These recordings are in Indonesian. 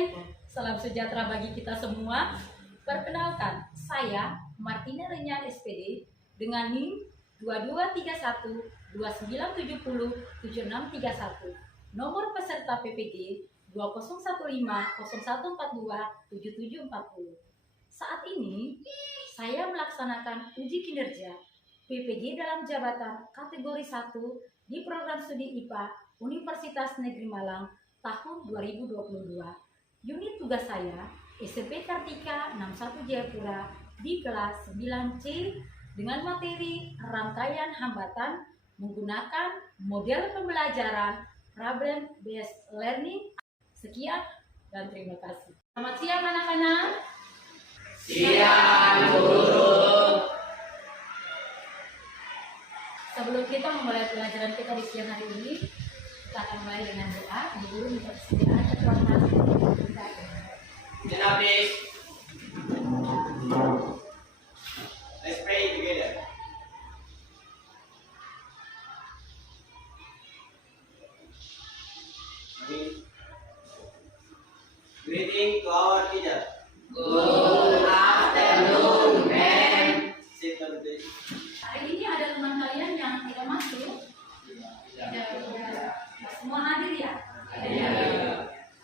Hai, salam sejahtera bagi kita semua. Perkenalkan, saya Martina Renyan SPD dengan NIM 223129707631. Nomor peserta PPG 201501427740. Saat ini saya melaksanakan uji kinerja PPG dalam jabatan kategori 1 di program studi IPA Universitas Negeri Malang tahun 2022. Unit tugas saya SMP Kartika 61 Jayapura di kelas 9C dengan materi rangkaian hambatan menggunakan model pembelajaran problem based learning. Sekian dan terima kasih. Selamat siang anak-anak. Siang, Guru. Sebelum kita memulai pelajaran kita di siang hari ini, kita akan mulai dengan doa. Guru minta persediaan ketua kelas kita. Habis. Let's pray together. Greeting to our teacher. Good afternoon, ma'am. Sit down, please. Hari ini ada teman kalian yang tidak masuk. Tidak semua hadir ya?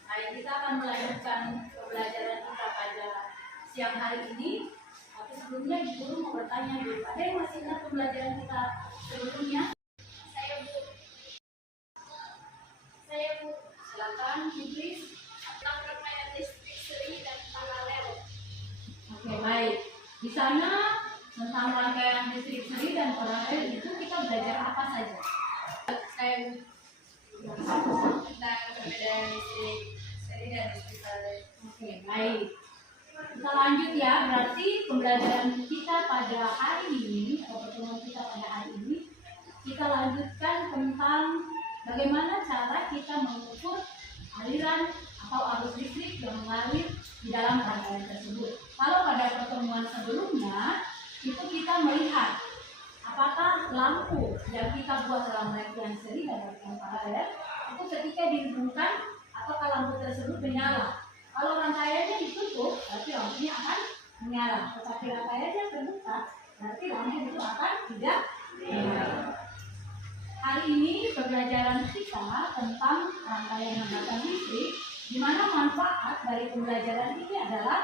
Hari kita akan melanjutkan pembelajaran kita pada siang hari ini. Tapi sebelumnya guru mau bertanya dulu. Ada yang masih ingat pembelajaran kita sebelumnya? Saya Bu. Silakan, please. Tentang permainan listrik seri dan paralel. Oke, baik. Di sana tentang rangkaian listrik seri dan paralel itu kita belajar apa saja? Saya tentang perbedaan listrik seri dan listrik paralel. Oke, baik. Kita lanjut ya. Berarti pembelajaran kita pada hari ini atau pertemuan kita pada hari ini kita lanjutkan tentang bagaimana cara kita mengukur aliran atau arus listrik yang mengalir di dalam rangkaian tersebut. Kalau pada pertemuan sebelumnya itu kita melihat apakah lampu yang kita buat dalam rangkaian seri dan rangkaian paralel itu ketika dihubungkan apakah lampu tersebut menyala. Kalau rangkaiannya ditutup berarti lampunya akan menyala. Tetapi rangkaiannya terbuka berarti lampu itu akan tidak menyala. Hari ini pembelajaran kita tentang rangkaian hambatan listrik, di mana manfaat dari pembelajaran ini adalah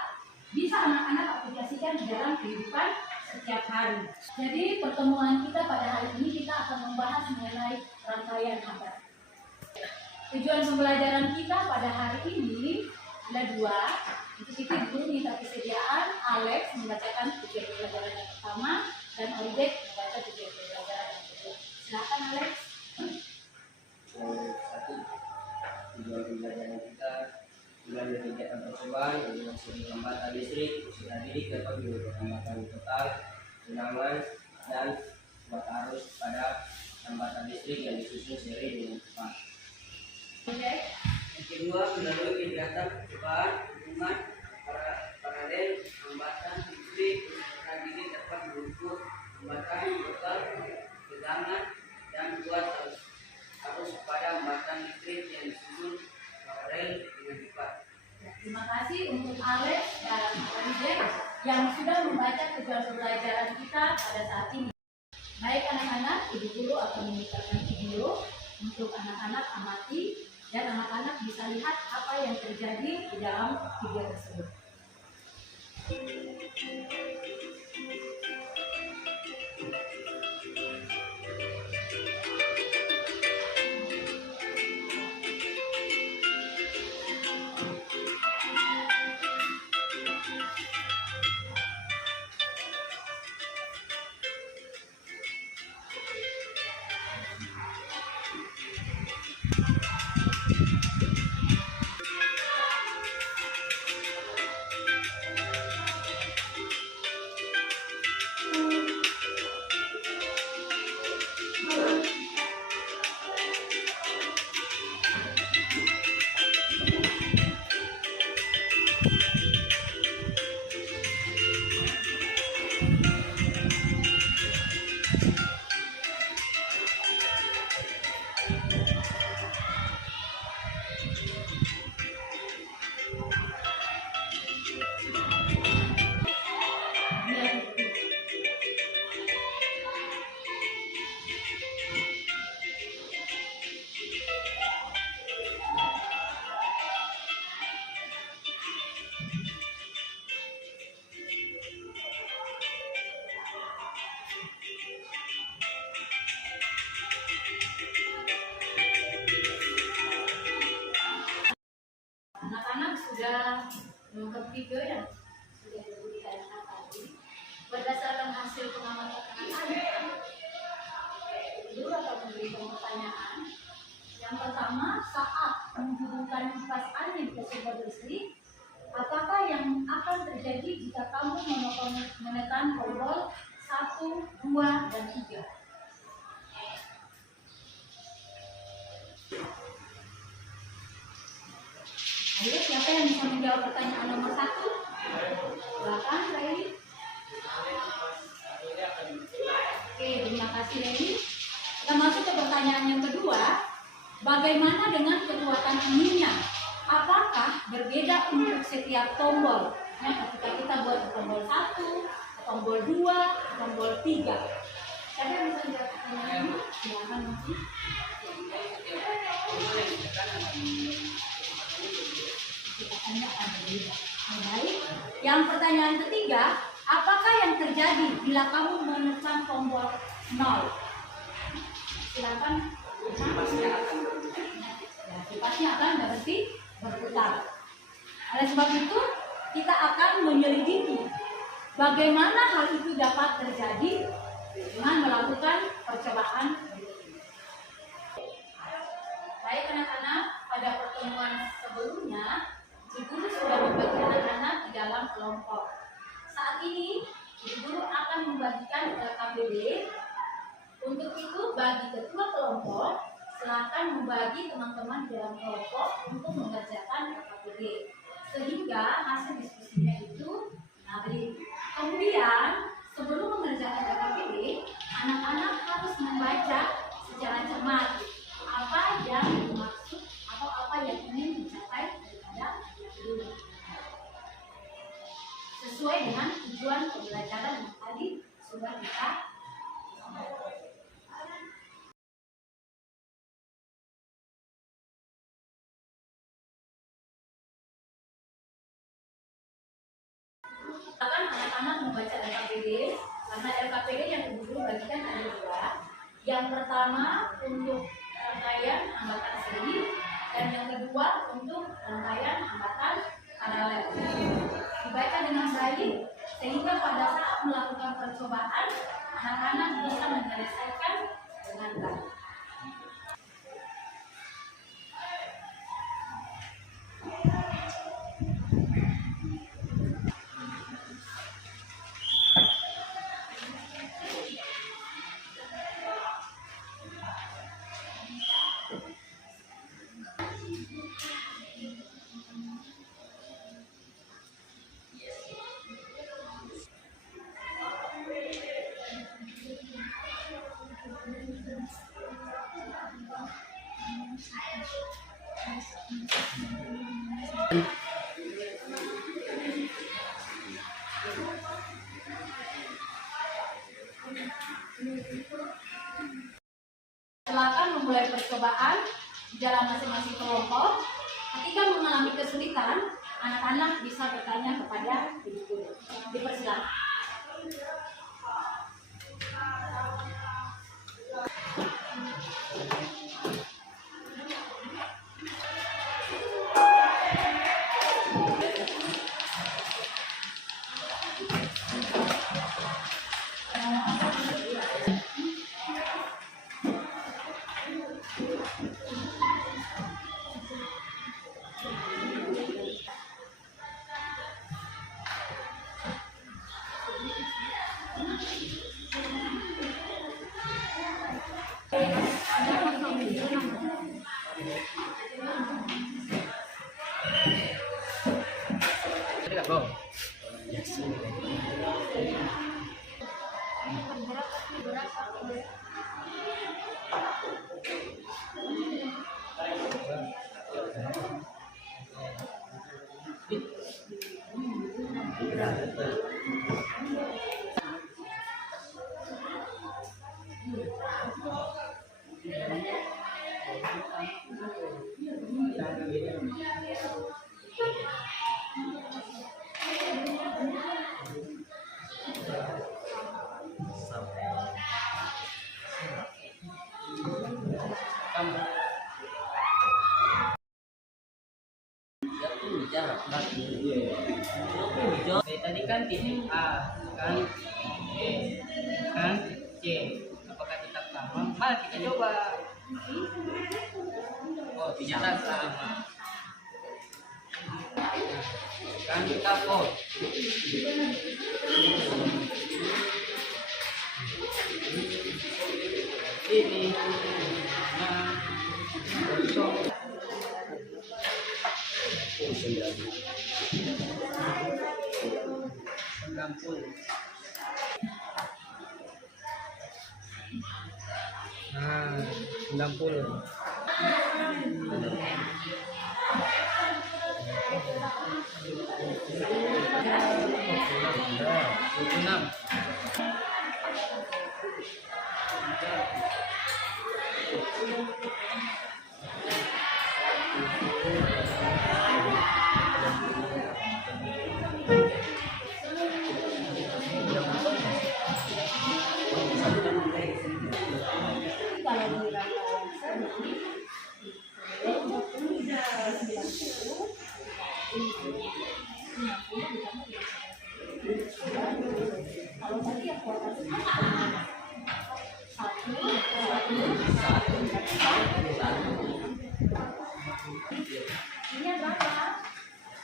bisa anak-anak aplikasikan di dalam kehidupan setiap hari. Jadi pertemuan kita pada hari ini kita akan membahas mengenai rangkaian hambatan. Tujuan pembelajaran kita pada hari ini ada dua. Di situ guru minta kesediaan Alex membacakan tujuan pembelajaran yang pertama dan Oliver membaca tujuan pembelajaran yang kedua. Silakan Alex. Satu, tujuan pembelajaran kita belajar kegiatan percobaan dengan sumber hambatan listrik. Peserta didik dapat mengukur hambatan total, genangan, dan kuat arus pada hambatan listrik yang disusun seri dengan cepat. Yang kedua, melalui kegiatan percobaan hubungan paralel hambatan listrik, peserta didik dapat mengukur hambatan total, genangan, dan kuat arus pada hambatan listrik yang disusun paralel dengan cepat. Terima kasih untuk Alex dan Oliver yang sudah membaca tujuan pembelajaran kita pada saat ini. Baik anak-anak, ibu guru akan memutarkan video untuk anak-anak amati dan anak-anak bisa lihat apa yang terjadi di dalam video tersebut. sudah ketiga ya, sudah diberikan tadi. Berdasarkan hasil pengamatan anak-anak, dulu akan memberikan pertanyaan. Yang pertama, saat menghubungkan kipas angin ke sumber listrik, apakah yang akan terjadi jika kamu menekan tombol 1, 2, dan 3? Ayo, siapa yang bisa menjawab pertanyaan nomor 1? Silakan, Ray. Oke, terima kasih, Ray. Kita masuk ke pertanyaan yang kedua. Bagaimana dengan kekuatan anginnya? Apakah berbeda untuk setiap tombol? Ketika kita buat tombol 1, tombol 2, tombol 3. Siapa yang bisa menjawab pertanyaan ini? Silakan, Mas. Baik. Yang pertanyaan ketiga, apakah yang terjadi bila kamu menekan tombol 0? Silakan. Kipasnya akan berhenti berputar. Oleh sebab itu, kita akan menyelidiki bagaimana hal itu dapat terjadi dengan melakukan percobaan. Baik anak-anak, pada pertemuan sebelumnya, Ibu Guru sudah membagi anak-anak di dalam kelompok. Saat ini, Ibu Guru akan membagikan LKPD. Untuk itu, bagi ketua kelompok, silakan membagi teman-teman di dalam kelompok untuk mengerjakan LKPD. Sehingga hasil diskusinya itu menarik. Kemudian, sebelum mengerjakan LKPD, anak-anak harus membaca secara cermat apa yang dimaksud atau apa yang ingin dicapai daripada guru. Sesuai dengan tujuan pembelajaran yang tadi sudah kita anak-anak membaca LKPD, karena LKPD yang Ibu Guru bagikan ada 2. Yang pertama untuk rangkaian hambatan seri, dan yang kedua untuk rangkaian hambatan paralel. Dibaca dengan baik sehingga pada saat melakukan percobaan anak-anak bisa menyelesaikan dengan baik. Silakan memulai percobaan di dalam masing-masing kelompok. Ketika mengalami kesulitan, anak-anak bisa bertanya kepada Ibu Guru. Dipersilakan. jarak berarti. Hijau. Tadi kan titik A, kan B, kan C. Apakah tetap sama? Mari kita coba. Oh, ternyata sama. Kan kita vote. Ini. Nah, kosong. 90. Nah, 90. Enam. Kalau tadi ya ini berapa?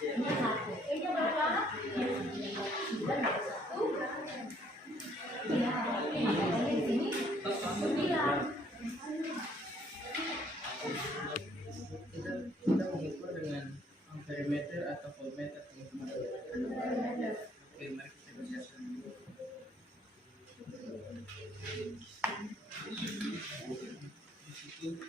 Ini satu. Ini berapa? Satu. Ini sini 9. Kita mengukur dengan amperimeter atau voltmeter, teman-teman. Oke, mari kita kerjakan. Di situ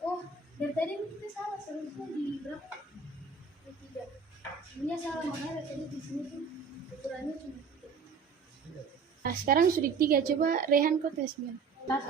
Oh, dari tadi kita salah, seharusnya di berapa? Di 3. Ini salah, makanya dari tadi di sini tuh ukurannya cuma 3. Nah, sekarang sudah 3. Coba Rehan kok tesnya. 1.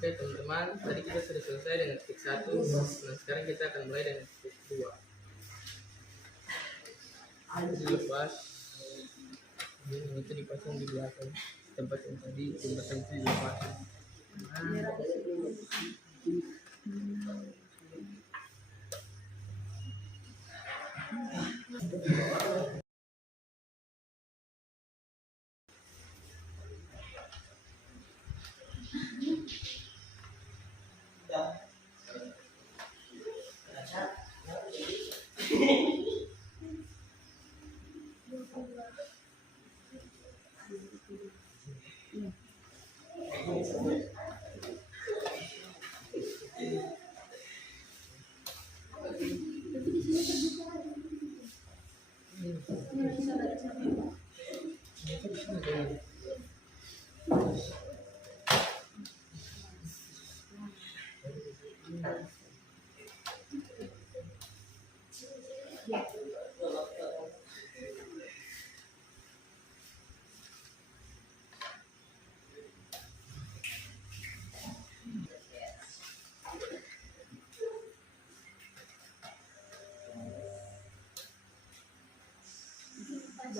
Oke teman-teman, tadi kita sudah selesai dengan titik 1. Nah, sekarang kita akan mulai dengan titik 2. Dilepas, ini itu dipasang di belakang tempat yang tadi, tempat yang itu dilepas.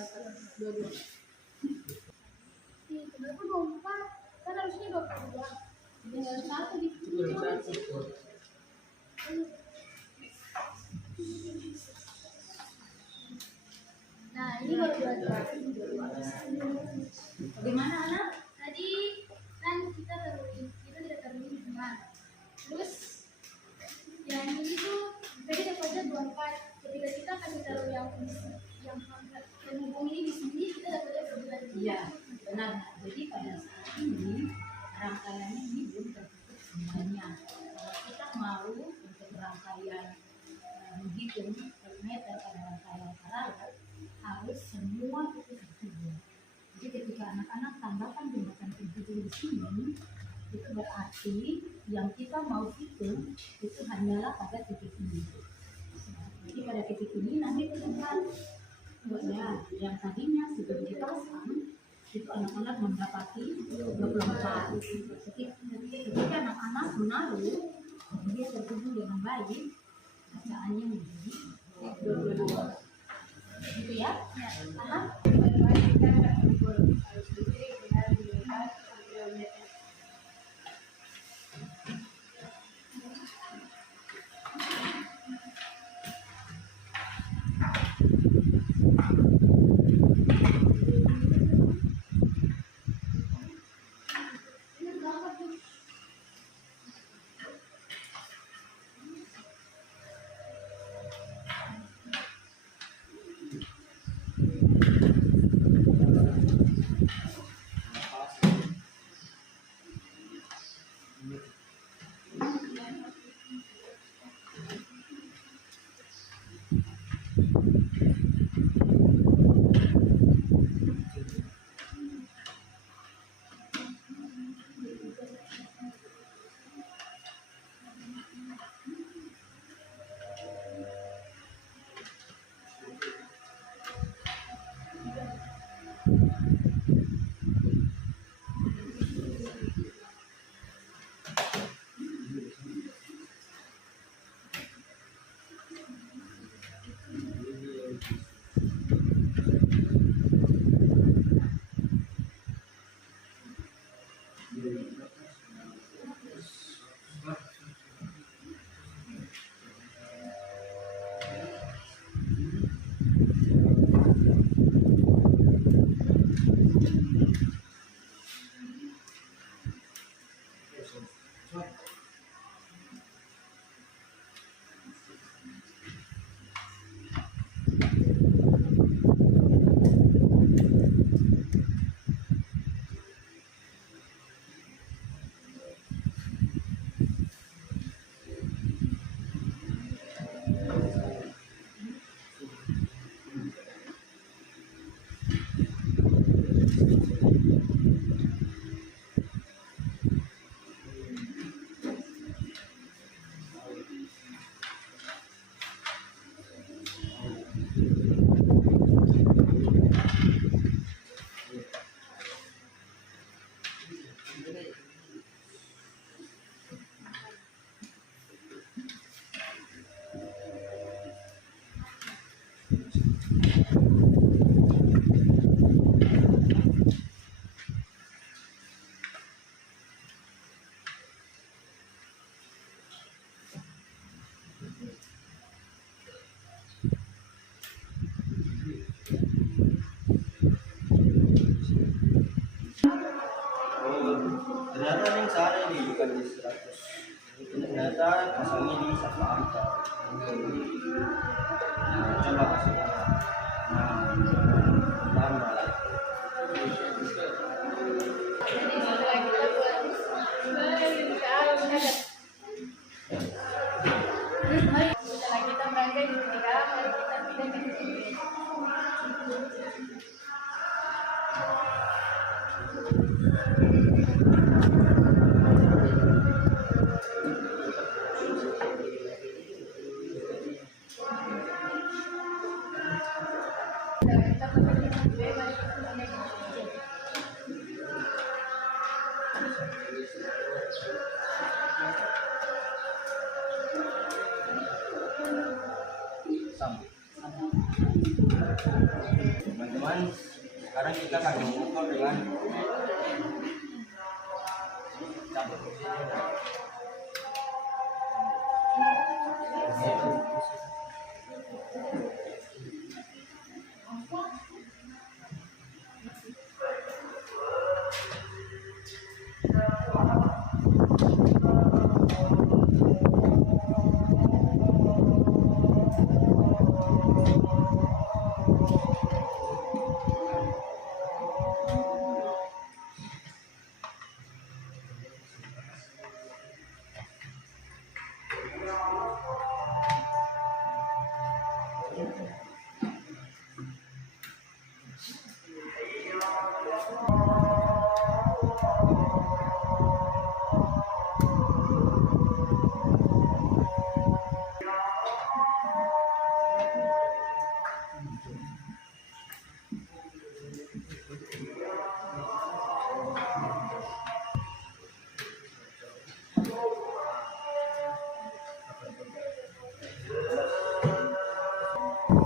batal dua-dua. Kenapa 24? Kan harusnya 22. Tinggal satu di Nah, ini baru dua-dua. bagaimana anak? Tadi kan kita tidak taruh ini teman. Terus yang ini tuh tadi dapatnya 24. Ketika kita kasih taruh yang penghubung ini di sini, kita dapatnya berbulan. Iya, benar. Jadi pada saat ini rangkaiannya ini belum tertutup semuanya. Kalau kita mau untuk rangkaian menghitung meter pada rangkaian paralel harus semua itu terhubung. Jadi ketika anak-anak tambahkan jembatan penghubung di sini, itu berarti yang kita mau hitung itu hanyalah pada titik ini. Jadi pada titik ini nanti teman ya, yang tadinya sudah dipasang itu anak-anak mendapati 24. Ketika anak-anak menaruh dia terhubung dengan baik, bacaannya menjadi 22. Gitu ya? Paham? Ternyata nih sana ini bukan di 100. Itu ternyata pasangnya di satu angka. Nah, coba kasih tahu. Nah, tambah lagi. Setelah kita berangkat di tiga, mari kita pindah ke titik. Kita pakai titik B, mari kita pindah ke titik C. Teman-teman sekarang kita akan mengukur dengan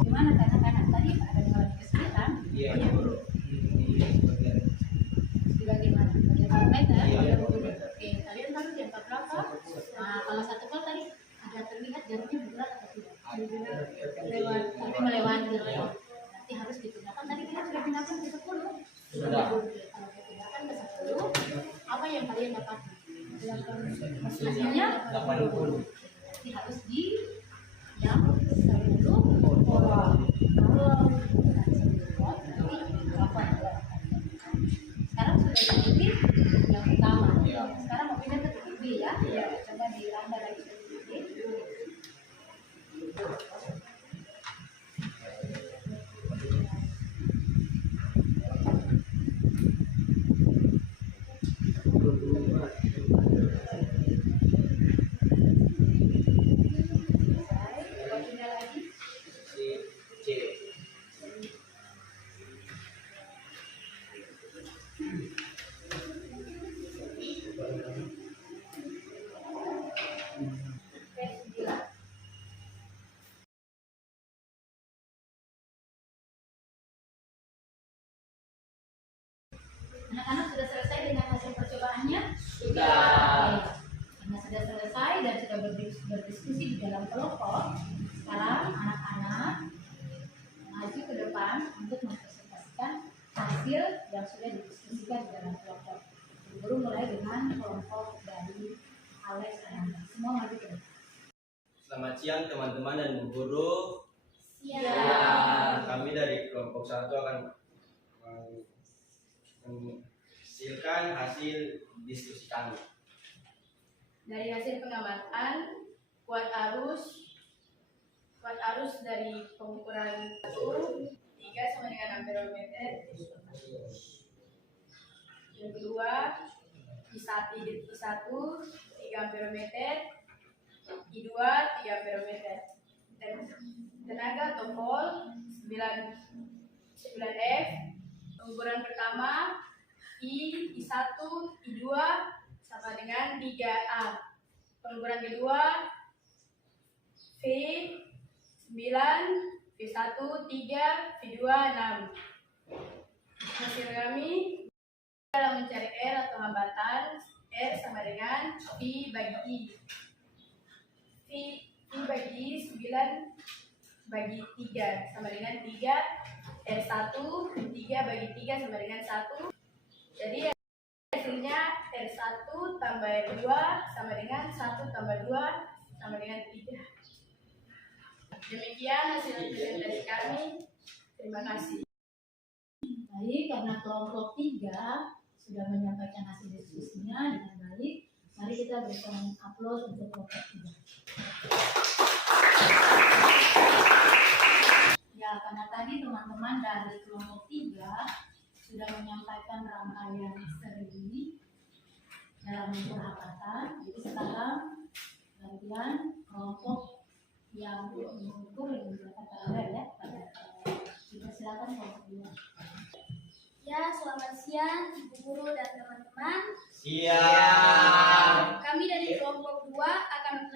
Gimana kanak-kanak tadi ada mengalami kesulitan? Iya. Di bagaimana? Bagaimana meter? Iya. Oke, kalian tahu di angka berapa? Nah, kalau satu kol tadi ada terlihat jarumnya bergerak atau tidak? Lewat, tapi melewati. Nanti harus dipindahkan. Tadi kita sudah pindahkan ke 10. Sudah. Kalau dipindahkan ke 10, apa yang kalian dapat? Hasilnya 80. Nanti harus di yang 10 kalau sekarang sudah diikuti yang pertama. Iya. Sekarang mau pindah ke titik B ya. Iya. Coba dirambah lagi ke titik B. Coba pindah lagi. C. P9. Anak-anak sudah selesai dengan hasil percobaannya? Sudah. Oke. Karena sudah selesai dan sudah berdiskusi di dalam kelompok, sekarang anak-anak maju ke depan untuk mempresentasikan hasil yang sudah didiskusikan di dalam kelompok. Guru mulai dengan kelompok dari Alex dan Anda. Semua maju ke depan. Selamat siang teman-teman dan Bu Guru. Kami dari kelompok 1 akan menghasilkan hasil diskusi kami. Dari hasil pengamatan, kuat arus dari pengukuran 3 sama dengan amperometer. Yang kedua, I1 3 amperometer, I2 3 amperometer. Dan tenaga atau volt 9F. Pengukuran pertama I1, I2 sama dengan 3A. Pengukuran kedua V9, V1 3, V2 6. Hasil kami dalam mencari R atau hambatan, R sama dengan V bagi I. V bagi 9 bagi 3 sama dengan 3. R1 3 bagi 3 sama dengan 1. Jadi hasilnya R1 tambah R2 sama dengan 1 tambah 2 sama dengan 3. Demikian hasil presentasi kami. Terima kasih. Baik, karena kelompok 3 sudah menyampaikan hasil diskusinya dengan baik, mari kita berikan aplaus untuk kelompok 3. Ya, karena tadi teman-teman dari kelompok 3 sudah menyampaikan rangkaian seri dalam mengukur hambatan. Jadi sekarang bagian kelompok yang mengukur yang dilakukan pada ya. Kita silakan kelompok 2. Ya, selamat siang Ibu Guru dan teman-teman. Siap. Kami dari kelompok 2 akan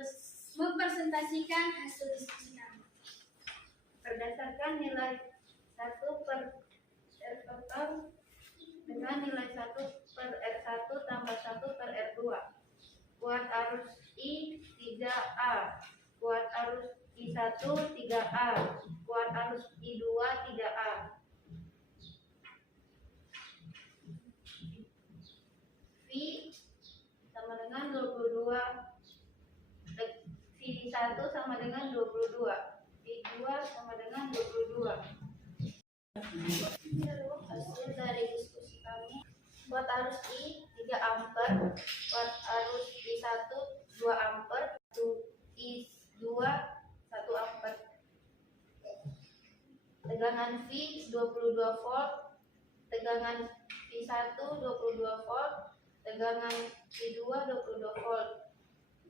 mempresentasikan hasil diskusi kami. Berdasarkan nilai 1/10 R total dengan nilai 1/R1 tambah 1/R2. Kuat arus I 3A, kuat arus I1 3A, kuat arus I2 3A. V sama dengan 22, V1 sama dengan 22, V2 sama dengan 22. Hasil dari diskusi kami, kuat arus I 3 ampere, kuat arus I1 2 ampere, I2 1 ampere. Tegangan V 22 volt, tegangan I1 22 volt, tegangan I2 22 volt.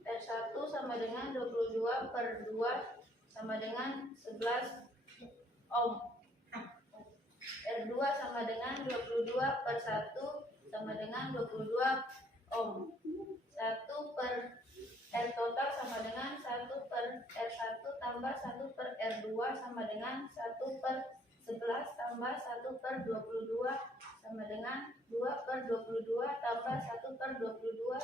R1 sama dengan 22/2 sama dengan 11 ohm. R2 sama dengan 22/1 sama dengan 22 ohm. 1/R total sama dengan 1/R1 tambah 1/R2 sama dengan 1/11 tambah 1/22 sama dengan 2/22 tambah 1/22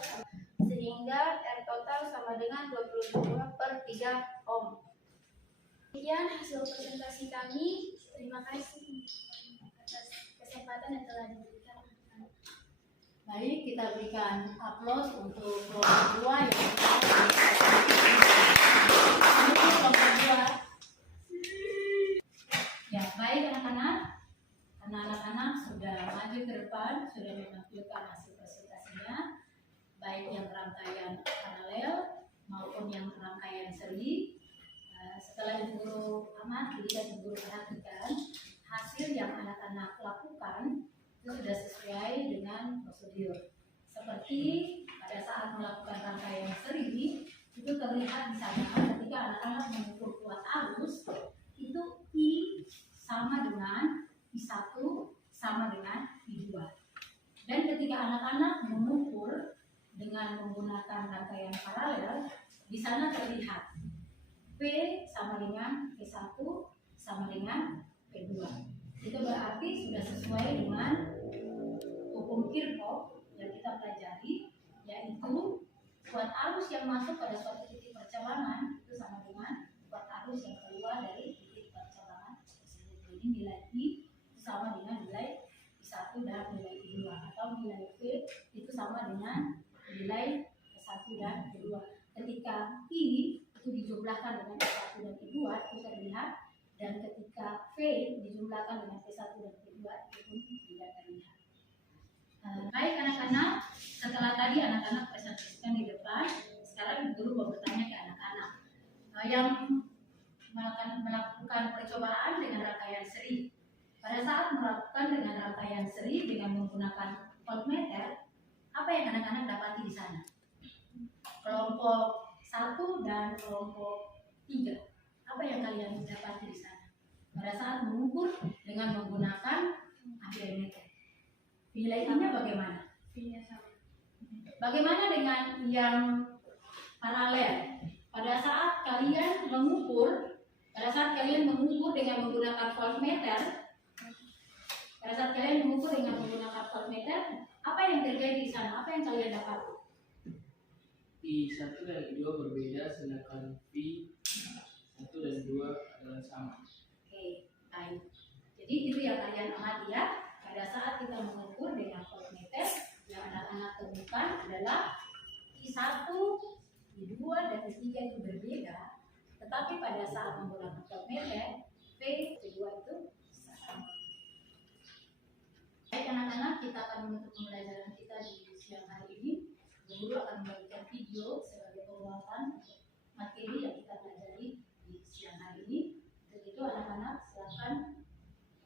sehingga R total sama dengan 22/3 ohm. Demikian hasil presentasi kami. Terima kasih atas kesempatan yang telah diberikan. Baik, kita berikan aplaus untuk kelompok 2 yang kelompok 2. Ya, baik anak-anak. Karena anak-anak sudah maju ke depan, sudah menampilkan hasil presentasinya, baik yang rangkaian paralel maupun yang rangkaian seri. Setelah Ibu Guru amati dan Ibu Guru perhatikan, hasil yang anak-anak lakukan itu sudah sesuai dengan prosedur. Seperti pada saat melakukan rangkaian seri, itu terlihat di sana ketika anak-anak mengukur kuat arus, itu I sama dengan I1 sama dengan I2. Dan ketika anak-anak mengukur dengan menggunakan rangkaian paralel, di sana terlihat P sama dengan P1 sama dengan P2. Itu berarti sudah sesuai dengan hukum Kirchhoff yang kita pelajari, yaitu kuat arus yang masuk pada suatu titik percabangan itu sama dengan kuat arus yang keluar dari titik percabangan tersebut. Jadi nilai I itu sama dengan nilai I1 dan nilai I2, atau nilai P itu sama dengan nilai P1 dan P2. Ketika I itu dijumlahkan dengan P1 dan P2 itu terlihat, dan ketika V dijumlahkan dengan P1 dan P2 itu pun tidak terlihat. Baik anak-anak, setelah tadi anak-anak presentasikan di depan, sekarang Ibu Guru mau bertanya ke anak-anak yang melakukan percobaan dengan rangkaian seri. Pada saat melakukan dengan rangkaian seri dengan menggunakan voltmeter, apa yang anak-anak dapati di sana? Kelompok 1 dan kelompok 3. Apa yang kalian dapati di sana? Pada saat mengukur dengan menggunakan ampermeter, nilainya bagaimana? Bagaimana dengan yang paralel? Pada saat kalian mengukur dengan menggunakan voltmeter, apa yang terjadi di sana? Apa yang kalian dapat? I1 dan I2 berbeda, sedangkan V1 dan 2 adalah sama. Oke, baik. Jadi itu yang kalian amati ya. Pada saat kita mengukur dengan voltmeter, yang anak-anak temukan adalah I1, I2, dan I3 itu berbeda. Tetapi pada saat menggunakan voltmeter, V, V2 itu sama. Baik anak-anak, kita akan menutup pembelajaran kita di siang hari ini. Guru akan memberikan video sebagai penguatan materi yang kita pelajari di siang hari ini. Untuk itu anak-anak silakan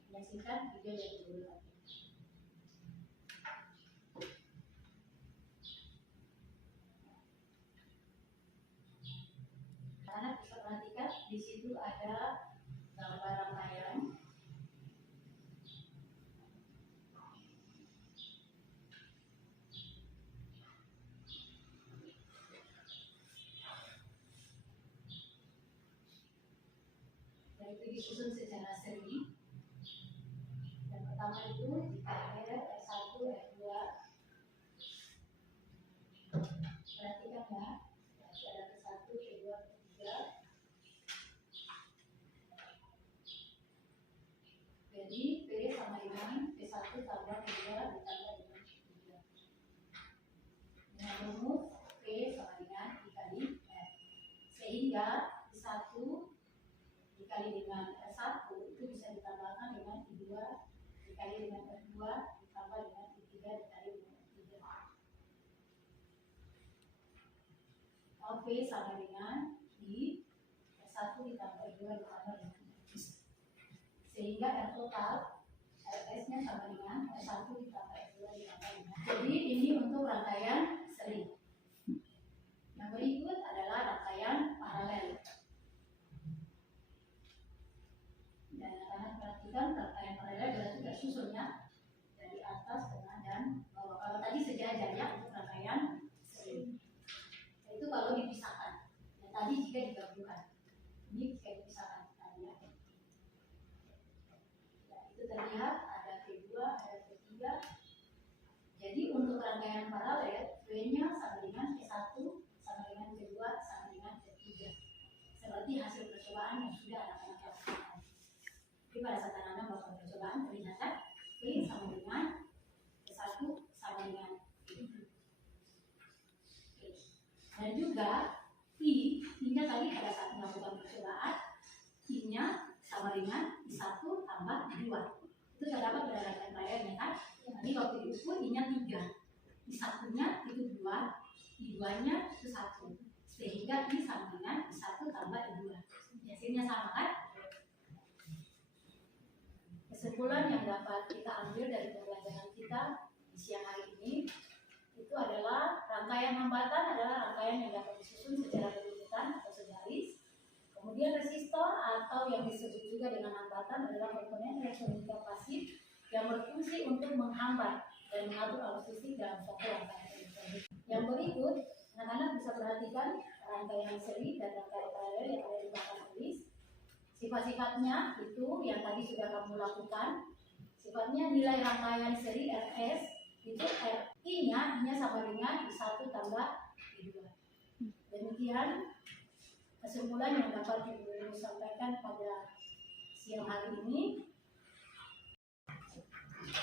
menyaksikan video yang guru tadi. Anak-anak bisa perhatikan di situ ada gambar rangkaian. Itu disusun secara seri. Yang pertama pertama itu jika R1, R2. Perhatikan ya, berarti ada P1, P2, P3. Jadi P sama dengan P1 tambah P2 ditambah dengan P3. Dengan rumus P sama dengan dikali R. Sehingga P1 dikali dengan R1 itu bisa ditambahkan dengan P2 dikali dengan R2 ditambah dengan P3 dikali dengan P3. P sama dengan I R1 ditambah R2 ditambah dengan R. Sehingga R total RS-nya sama dengan R1 ditambah R2 ditambah dengan. Jadi ini untuk rangkaian seri. Yang berikut adalah rangkaian paralel. Dan anak-anak perhatikan rangkaian paralel berarti tersusunnya dari atas, tengah, dan bawah. Kalau tadi sejajar ya untuk rangkaian seri. Itu kalau dipisahkan. Yang tadi jika digabungkan. Ini jika dipisahkan tadi ya. Itu terlihat ada P2, ada P3. Jadi untuk rangkaian paralel, V-nya sama dengan P1, sama dengan P2, sama dengan P3. Seperti hasil percobaan yang sudah anak-anak lakukan. Jadi pada saat anak-anak melakukan percobaan, ternyata V sama dengan P1 sama dengan P3. Dan juga I-nya tadi pada saat melakukan percobaan, I-nya sama dengan I1 tambah I2. Itu terdapat pada rangkaian paralelnya kan? Nanti waktu diukur I-nya 3, I1-nya itu 2, I2-nya itu 1. Sehingga I sama dengan I1 tambah I2. Hasilnya sama kan? Kesimpulan yang dapat kita ambil dari pembelajaran kita di siang hari ini itu adalah rangkaian hambatan adalah rangkaian yang dapat disusun secara berurutan atau segaris. Kemudian resistor atau yang disebut juga dengan hambatan adalah komponen elektronika pasif yang berfungsi untuk menghambat dan mengatur arus listrik dalam suatu rangkaian elektronik. Yang berikut, anak-anak bisa perhatikan rangkaian seri dan rangkaian paralel yang ada di belakang tulis. Sifat-sifatnya itu yang tadi sudah kamu lakukan. Sifatnya nilai rangkaian seri RS itu I-nya sama dengan I1 tambah I2. Demikian kesimpulan yang dapat Ibu sampaikan pada siang hari ini.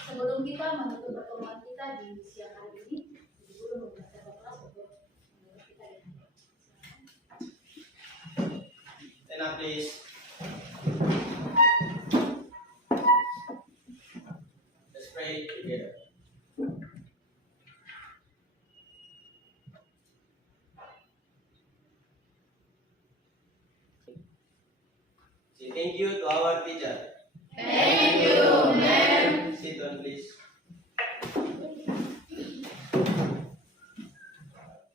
Sebelum kita menutup pertemuan kita di siang hari ini, Ibu Guru membaca kelas untuk menutup kita dengan doa. Stand up, please. Let's pray together. Say thank you to our teacher. Thank you, ma'am. Sit down, please.